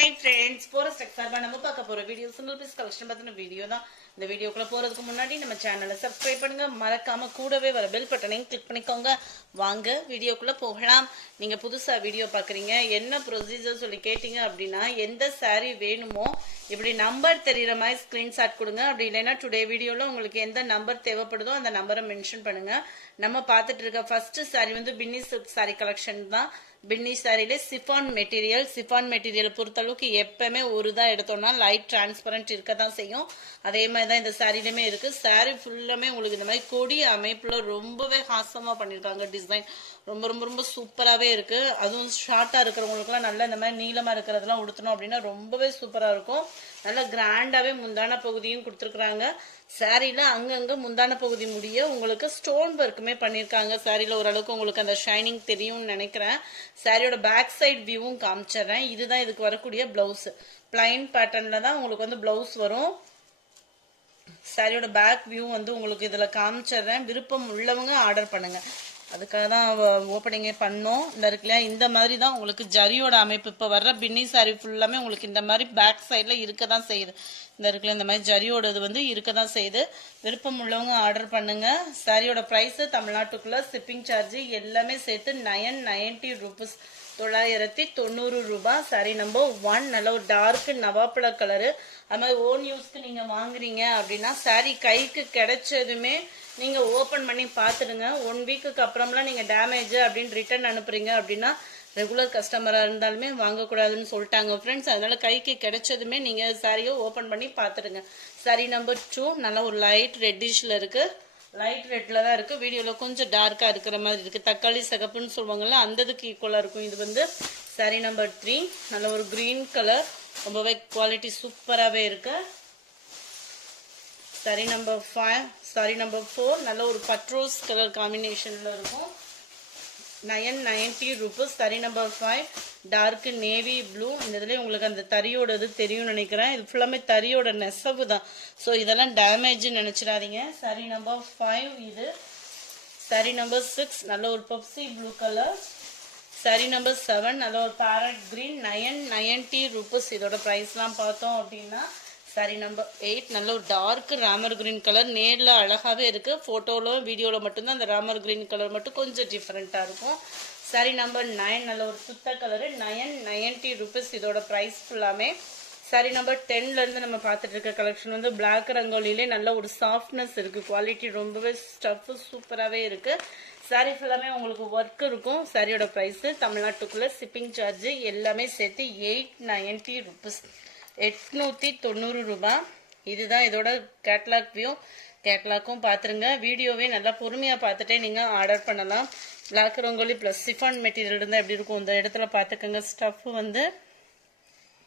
Hi friends, Forest Exarba நம்ம பார்க்க போற வீடியோ சிங்கிள் பீஸ் கலெக்ஷன் பத்தின வீடியோ தான். இந்த வீடியோக்குள்ள போறதுக்கு முன்னாடி நம்ம சேனலை சப்ஸ்கிரைப் பண்ணுங்க, மறக்காம கூடவே வர பெல் பட்டனையும் கிளிக் பண்ணிக்கோங்க. வாங்க வீடியோக்குள்ள போகலாம். நீங்க புதுசா வீடியோ பாக்குறீங்க, என்ன ப்ரொசீஜர் சொல்லி கேட்டீங்க அப்படின்னா எந்த saree வேணுமோ இப்படி நம்பர் தெரியற மாதிரி ஸ்கிரீன்ஷாட் கொடுங்க. அப்படி இல்லைன்னா டுடே வீடியோல உங்களுக்கு எந்த நம்பர் தேவைப்படுதோ அந்த நம்பரை மென்ஷன் பண்ணுங்க. நம்ம பார்த்துட்டு இருக்க ஃபர்ஸ்ட் saree வந்து பின்னி சில்க் saree கலெக்ஷன் தான். பின்னி சாரியில சிஃபான் மெட்டீரியல் பொறுத்தளவுக்கு எப்பவுமே ஒரு தான் எடுத்தோம்னா லைட் டிரான்ஸ்பரண்ட் இருக்க தான் செய்யும். அதே மாதிரி தான் இந்த சாரிலுமே இருக்கு. சாரி ஃபுல்லாமே உங்களுக்கு இந்த மாதிரி கொடி அமைப்புல ரொம்பவே ஹாசமா பண்ணிருக்காங்க. டிசைன் ரொம்ப ரொம்ப ரொம்ப சூப்பராகவே இருக்கு. அதுவும் ஷார்ட்டா இருக்கிறவங்களுக்குலாம் நல்லா இந்த மாதிரி நீளமா இருக்கிறதெல்லாம் உடுத்தணும் அப்படின்னா ரொம்பவே சூப்பரா இருக்கும். நல்லா கிராண்டாவே முந்தான பகுதியும் கொடுத்துருக்குறாங்க. சாரியில அங்கங்க முந்தான பகுதி முடிய உங்களுக்கு ஸ்டோன் ஒர்க்குமே பண்ணிருக்காங்க. சாரியில ஓரளவுக்கு உங்களுக்கு அந்த ஷைனிங் தெரியும்னு நினைக்கிறேன். சாரியோட பேக் சைட் வியூவும் காமிச்சிடுறேன். இதுதான் இதுக்கு வரக்கூடிய பிளவுஸ். பிளைன் பேட்டர்ன்ல தான் உங்களுக்கு வந்து பிளவுஸ் வரும். சாரியோட பேக் வியூ வந்து உங்களுக்கு இதுல காமிச்சிடுறேன். விருப்பம் உள்ளவங்க ஆர்டர் பண்ணுங்க. அதுக்காக தான் ஓப்பனிங்கே பண்ணோம். இந்த இருக்குல்ல இந்த மாதிரி தான் உங்களுக்கு ஜரியோட அமைப்பு. இப்போ வர்ற பின்னி சாரி ஃபுல்லாமே உங்களுக்கு இந்த மாதிரி பேக் சைட்ல இருக்க தான் செய்யுது. இந்த இருக்குல்ல இந்த மாதிரி ஜரியோடது வந்து இருக்க தான் செய்யுது. விருப்பம் உள்ளவங்க ஆர்டர் பண்ணுங்க. சாரியோட ப்ரைஸ் தமிழ்நாட்டுக்குள்ள ஷிப்பிங் சார்ஜ் எல்லாமே சேர்த்து 990 rupees, 990 ரூபாய். Sorry number 1. நல்ல ஒரு டார்க் நவாப்பழ கலரு. அது மாதிரி ஓன் யூஸ்க்கு நீங்க வாங்குறீங்க அப்படின்னா சாரி கைக்கு கிடைச்சதுமே நீங்க ஓபன் பண்ணி பாத்துடுங்க. 1 வீக்குக்கு அப்புறம்லாம் நீங்க டேமேஜ் அப்படின்னு ரிட்டர்ன் அனுப்புறீங்க அப்படின்னா ரெகுலர் கஸ்டமரா இருந்தாலுமே வாங்கக்கூடாதுன்னு சொல்லிட்டாங்க ஃப்ரெண்ட்ஸ். அதனால கைக்கு கிடைச்சதுமே நீங்க சாரியை ஓபன் பண்ணி பாத்துடுங்க. சாரி நம்பர் 2 நல்ல ஒரு லைட் ரெட்டிஷ்ல இருக்கு. லைட் ரெட்ல தான் இருக்கு. வீடியோல கொஞ்சம் டார்க்கா இருக்கிற மாதிரி இருக்கு. தக்காளி சகப்புன்னு சொல்லுவாங்கல்ல அந்ததுக்கு ஈக்குவலா இருக்கும். இது வந்து சாரி நம்பர் 3 நல்ல ஒரு கிரீன் கலர். ரொம்பவே குவாலிட்டி சூப்பராகவே இருக்கு. சாரி நம்பர் 5 சாரி நம்பர் 4 நல்ல ஒரு பட்ரோஸ் கலர் காம்பினேஷன்ல இருக்கும். 990 rupees. Sari number 5 dark navy blue. இந்த இதுல உங்களுக்கு அந்த தறியோட இது தெரியும் நினைக்கிறேன். இது ஃபுல்லாமே தறியோட நெசவு தான். ஸோ இதெல்லாம் டேமேஜ் நினைச்சிடாதீங்க. சாரி நம்பர் 5 இது. சாரி நம்பர் 6 நல்ல ஒரு Pepsi blue colour. Sorry number 7 நல்ல ஒரு பேரட் கிரீன். 990 rupees. இதோட ப்ரைஸ்லாம் பார்த்தோம் அப்படின்னா சாரி நம்பர் 8 நல்ல ஒரு டார்க் ராமர் கிரீன் கலர். நேரில் அழகாவே இருக்கு. போட்டோல வீடியோல மட்டும்தான் அந்த ராமர் கிரீன் கலர் மட்டும் கொஞ்சம் டிஃப்ரெண்டா இருக்கும். சாரி நம்பர் 9 நல்ல ஒரு சுத்த கலரு. 990 rupees. இதோட ப்ரைஸ் ஃபுல்லாமே. சாரி நம்பர் 10ல இருந்து நம்ம பார்த்துட்டு இருக்க கலெக்ஷன் வந்து பிளாக் ரங்கோலிலே நல்ல ஒரு சாஃப்ட்னஸ் இருக்கு. குவாலிட்டி ரொம்பவே ஸ்டஃப் சூப்பராகவே இருக்கு. சாரி ஃபுல்லாமே உங்களுக்கு ஒர்க் இருக்கும். சாரியோட ப்ரைஸ் தமிழ்நாட்டுக்குள்ள ஷிப்பிங் சார்ஜ் எல்லாமே சேர்த்து 890 rupees, 890 ரூபாய். இதுதான் இதோட கேட்லாக் வியூ. கேட்லாக்கும் பார்த்துருங்க. வீடியோவே நல்லா பொறுமையா பார்த்துட்டே நீங்க ஆர்டர் பண்ணலாம். Black rangoli plus chiffon material இருந்தால் எப்படி இருக்கும் இந்த இடத்துல பார்த்துக்கோங்க. ஸ்டஃப் வந்து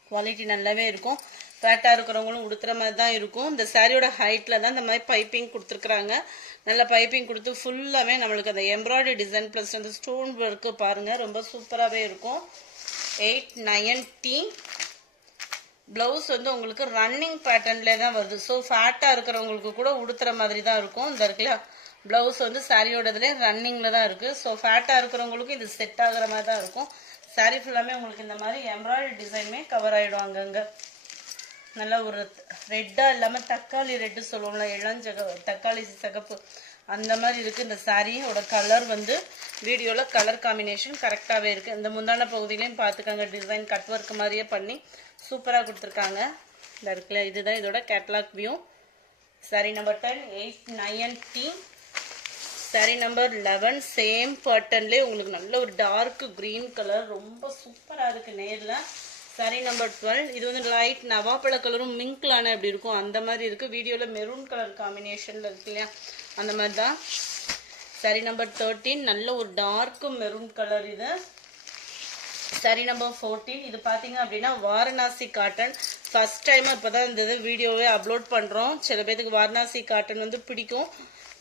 குவாலிட்டி நல்லாவே இருக்கும். ஃபேட்டா இருக்கிறவங்களும் உடுத்துற மாதிரி தான் இருக்கும். இந்த சாரியோட ஹைட்ல தான் இந்த மாதிரி பைப்பிங் கொடுத்துருக்குறாங்க. நல்ல பைப்பிங் கொடுத்து ஃபுல்லாவே நம்மளுக்கு அந்த எம்ப்ராய்டரி டிசைன் பிளஸ் அந்த ஸ்டோன் ஒர்க்கு பாருங்க ரொம்ப சூப்பராகவே இருக்கும். 890. பிளவுஸ் வந்து உங்களுக்கு ரன்னிங் பேட்டர்ன்ல தான் வருது. ஸோ ஃபேட்டா இருக்கிறவங்களுக்கு கூட உடுத்துற மாதிரி தான் இருக்கும். இந்த இருக்குல்ல பிளவுஸ் வந்து சாரியோடதுல ரன்னிங்ல தான் இருக்கு. ஸோ ஃபேட்டா இருக்கிறவங்களுக்கு இது செட் ஆகுற மாதிரி தான் இருக்கும். சாரி ஃபுல்லாமே உங்களுக்கு இந்த மாதிரி எம்ப்ராய்டரி டிசைனுமே கவர் ஆயிடும். அங்கங்க நல்ல ஒரு ரெட்டா இல்லாம தக்காளி ரெட்டு சொல்லுவோம்ல, தக்காளி சகப்பு அந்த மாதிரி இருக்கு. இந்த சாரியோட கலர் வந்து வீடியோல கலர் காம்பினேஷன் கரெக்டாவே இருக்கு. இந்த முந்தான பகுதியிலையும் பார்த்துக்கோங்க. டிசைன் கட் ஒர்க் மாதிரியே பண்ணி சூப்பரா கொடுத்துருக்காங்க. இந்த இருக்குல்ல இதுதான் இதோட catalogue view. Sari number 10 890. Sari number 11 same பேட்டர்ன்லேயே உங்களுக்கு நல்ல ஒரு டார்க் கிரீன் கலர் ரொம்ப சூப்பரா இருக்கு நேர்ல. சாரி நம்பர் 12 இது வந்து லைட் நவாப்பழ கலரும் மிங்க்லான எப்படி இருக்கும் அந்த மாதிரி இருக்கு. வீடியோல மெரூன் கலர் காம்பினேஷன்ல இருக்கு இல்லையா அந்த மாதிரி தான். சாரி நம்பர் 13 நல்ல ஒரு டார்க் மெரூன் கலர் இது. சாரி நம்பர் 14 இது பாத்தீங்க அப்படின்னா வாரணாசி காட்டன். ஃபர்ஸ்ட் டைம் இப்பதான் இந்த வீடியோவே அப்லோட் பண்றோம். சில பேருக்கு வாரணாசி காட்டன் வந்து பிடிக்கும்.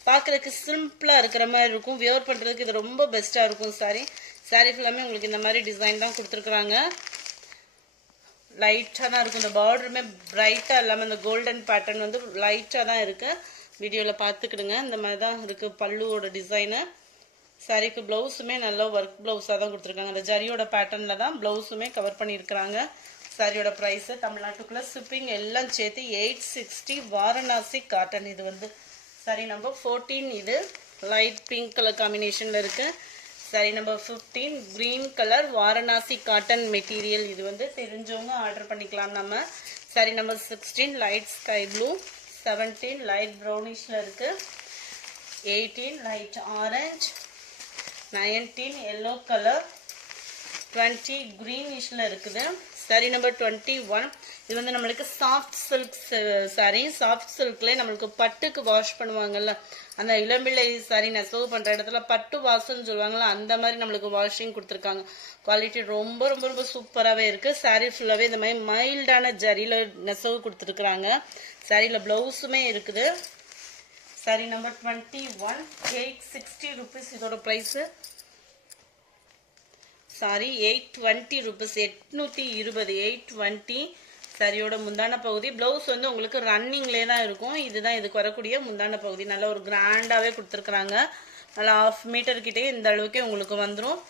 பாக்குறதுக்கு சிம்பிளா இருக்கிற மாதிரி இருக்கும். வியர் பண்றதுக்கு இது ரொம்ப பெஸ்டா இருக்கும். சாரி ஃபுல்லாமே உங்களுக்கு இந்த மாதிரி டிசைன் தான் கொடுத்துருக்காங்க. லைட்டா தான் இருக்கும். இந்த பார்டருமே பிரைட்டா இல்லாம இந்த கோல்டன் பேட்டர்ன் வந்து லைட்டா தான் இருக்கு. வீடியோல பாத்துக்கிடுங்க. இந்த மாதிரி தான் இருக்கு பல்லுவோட டிசைனு. சாரிக்கு பிளவுஸுமே நல்ல ஒர்க் பிளவுஸா தான் கொடுத்துருக்காங்க. அந்த ஜரியோட பேட்டர்ன்ல தான் பிளவுஸுமே கவர் பண்ணியிருக்கிறாங்க. சாரியோட ப்ரைஸ் தமிழ்நாட்டுக்குள்ள ஷிப்பிங் எல்லாம் சேர்த்து 860 வாரணாசி காட்டன். இது வந்து சாரி நம்பர் 14. இது லைட் பிங்க் கலர் காம்பினேஷன்ல இருக்கு. Sari number 15 green colour Varanasi cotton material. இது வந்து தெரிஞ்சவங்க ஆர்டர் பண்ணிக்கலாம் நம்ம. Sari number 16 light sky blue, 17 light ப்ரௌனிஷ்ல இருக்கு, 18 லைட் ஆரஞ்ச், 19 எல்லோ கலர், 20 கிரீனிஷ்ல இருக்குது. சாரி நம்பர் 21 இது வந்து நம்மளுக்கு சாஃப்ட் சில்க் சாரி. சாஃப்ட் சில்க்ல நம்மளுக்கு பட்டுக்கு வாஷ் பண்ணுவாங்கல்ல, அந்த இளம்பிள்ளை சாரி நெசவு பண்ற இடத்துல பட்டு வாஷ்ன்னு சொல்லுவாங்கல்ல, அந்த மாதிரி நம்மளுக்கு வாஷிங் கொடுத்துருக்காங்க. குவாலிட்டி ரொம்ப ரொம்ப ரொம்ப சூப்பராகவே இருக்கு. சாரி ஃபுல்லாகவே இந்த மாதிரி மைல்டான ஜரியில நெசவு கொடுத்துருக்குறாங்க. சாரியில பிளவுஸுமே இருக்குது. Sari number 21 860 rupees. இதோட ப்ரைஸ் சாரி 820 rupees, 820, 820. சாரியோட முந்தான பகுதி. பிளவுஸ் வந்து உங்களுக்கு ரன்னிங்லேயே தான் இருக்கும். இதுதான் இதுக்கு வரக்கூடிய முந்தான பகுதி. நல்ல ஒரு கிராண்டாவே கொடுத்துருக்குறாங்க. நல்லா 1/2 மீட்டர் கிட்டே இந்த அளவுக்கே உங்களுக்கு வந்துடும்.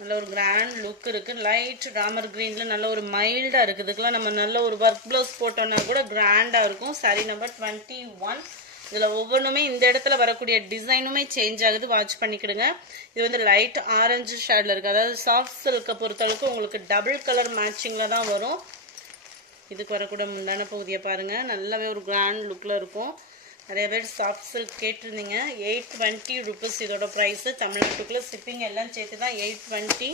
நல்ல ஒரு கிராண்ட் லுக் இருக்கு. லைட் ராமர் கிரீன்ல நல்ல ஒரு மைல்டா இருக்குது. இதுக்கெல்லாம் நம்ம நல்ல ஒரு ஒர்க் பிளவுஸ் போட்டோம்னா கூட கிராண்டா இருக்கும். Sorry number 21. இதுல ஒவ்வொன்றுமே இந்த இடத்துல வரக்கூடிய டிசைனுமே சேஞ்ச் ஆகுது. வாட்ச் பண்ணிக்கிடுங்க. இது வந்து லைட் ஆரஞ்சு ஷேட்ல இருக்கு. அதாவது சாஃப்ட் சில்கை பொறுத்தளவுக்கு உங்களுக்கு டபுள் கலர் மேட்சிங்ல தான் வரும். இதுக்கு வரக்கூடிய முந்தான பகுதியை பாருங்க. நல்லாவே ஒரு கிராண்ட் லுக்ல இருக்கும். நிறைய பேர் சாஃப்ட் சில்க் கேட்டிருந்தீங்க. 820 rupees இதோட ப்ரைஸ். தமிழ்நாட்டுக்குள்ள ஷிப்பிங் எல்லாம் சேர்த்து தான் 820.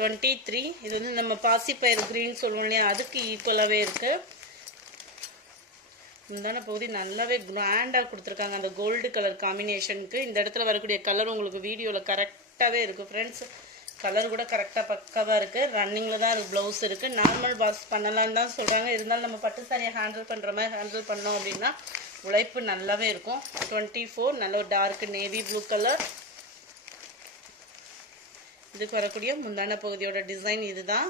23 இது வந்து நம்ம பாசிப்பயிர் கிரீன் சொல்லுவோம் இல்லையா, அதுக்கு ஈக்குவலாகவே இருக்கு. முந்தான பகுதி நல்லாவே கிராண்டா கொடுத்துருக்காங்க. அந்த கோல்டு கலர் காம்பினேஷனுக்கு இந்த இடத்துல வரக்கூடிய கலர் உங்களுக்கு வீடியோவில் கரெக்டாகவே இருக்கு ஃப்ரெண்ட்ஸ். கலர் கூட கரெக்டாக பக்காவாக இருக்கு. ரன்னிங்கில் தான் இருக்கு. ப்ளவுஸ் இருக்கு. நார்மல் வாஷ் பண்ணலான்னு தான் சொல்றாங்க. இருந்தாலும் நம்ம பட்டு சாரியை ஹேண்டில் பண்ணுற மாதிரி ஹேண்டில் பண்ணோம் அப்படின்னா உழைப்பு நல்லாவே இருக்கும். 24 நல்ல ஒரு டார்க் நேவி ப்ளூ கலர். இதுக்கு வரக்கூடிய முந்தான பகுதியோட டிசைன் இதுதான்.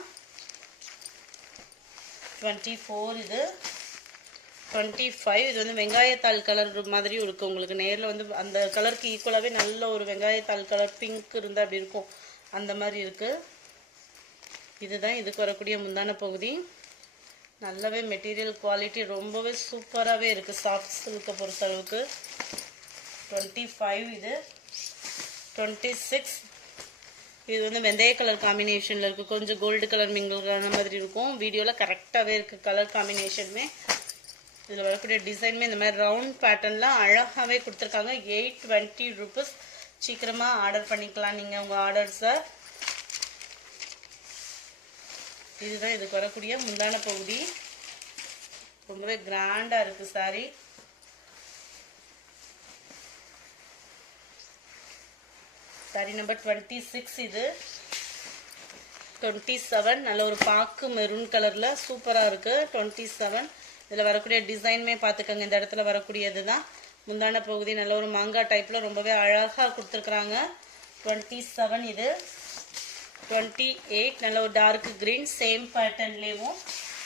24 இது. 25 இது வந்து வெங்காயத்தாள் கலர் மாதிரி இருக்கு. உங்களுக்கு நேரில் வந்து அந்த கலருக்கு ஈக்குவலாகவே நல்ல ஒரு வெங்காயத்தாள் கலர் பிங்க் இருந்தால் அப்படி இருக்கும். அந்த மாதிரி இருக்கு. இதுதான் இதுக்கு வரக்கூடிய முந்தான பகுதி. நல்லாவே மெட்டீரியல் குவாலிட்டி ரொம்பவே சூப்பராகவே இருக்கு. சாஃப்ட் சில்கை பொறுத்த அளவுக்கு. 25 இது. 26 இது வந்து வெந்தய கலர் காம்பினேஷன்ல இருக்கு. கொஞ்சம் கோல்டு கலர் மிங்கிள் மாதிரி இருக்கும். வீடியோவில் கரெக்டாகவே இருக்கு கலர் காம்பினேஷனுமே. இதில் வரக்கூடிய டிசைனுமே இந்த மாதிரி ரவுண்ட் பேட்டர்ன்லாம் அழகாகவே கொடுத்துருக்காங்க. 820 rupees. சீக்கிரமாக ஆர்டர் பண்ணிக்கலாம் நீங்கள் உங்கள் ஆர்டர்ஸை. இதுதான் இதுக்கு வரக்கூடிய முந்தான பகுதி. ரொம்பவே கிராண்டாக இருக்குது சாரி. சாரி நம்பர் 26 இது. 27 நல்ல ஒரு பாக்கு மெரூன் கலரில் சூப்பராக இருக்குது. 27 இதில் வரக்கூடிய டிசைனுமே பார்த்துக்கோங்க. இந்த இடத்துல வரக்கூடியது தான் முந்தான பகுதி. நல்ல ஒரு மாங்காய் டைப்பில் ரொம்பவே அழகாக கொடுத்துருக்குறாங்க. 27 இது. 28 நல்ல ஒரு டார்க் கிரீன் சேம் பேட்டர்ன்லேயும்.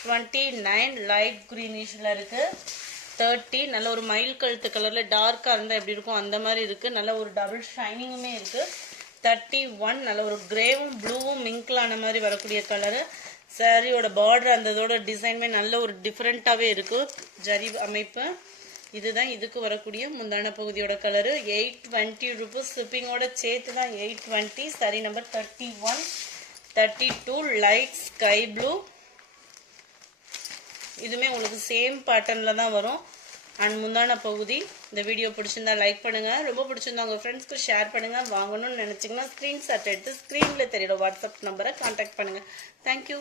29 லைட் கிரீனிஷில் இருக்குது. 30 நல்ல ஒரு மயில் கழுத்து கலரில் டார்க்காக இருந்தால் எப்படி இருக்கும் அந்த மாதிரி இருக்குது. நல்ல ஒரு டபுள் ஷைனிங்குமே இருக்குது. 31 நல்ல ஒரு கிரேவும் ப்ளூவும் மிங்கிளான மாதிரி வரக்கூடிய கலரு. சாரியோட பார்டர் அந்த இதோட டிசைனுமே நல்ல ஒரு டிஃப்ரெண்ட்டாகவே இருக்கு. ஜரி அமைப்பு. இதுதான் இதுக்கு வரக்கூடிய முந்தான பகுதியோட கலரு. 820 rupees. ஷிப்பிங்கோட சேர்த்து தான் 820. Sorry number 31. 32 light sky blue. இதுமே உங்களுக்கு சேம் பேட்டர்னில் தான் வரும். அண்ட் முந்தான பகுதி. இந்த வீடியோ பிடிச்சிருந்தா லைக் பண்ணுங்க. ரொம்ப பிடிச்சிருந்தா உங்கள் ஃப்ரெண்ட்ஸ்க்கு ஷேர் பண்ணுங்க. வாங்கணும்னு நினச்சிங்கன்னா ஸ்க்ரீன்ஷாட் எடுத்து ஸ்க்ரீனில் தெரியுற வாட்ஸ்அப் நம்பரை கான்டாக்ட் பண்ணுங்க. தேங்க்யூ.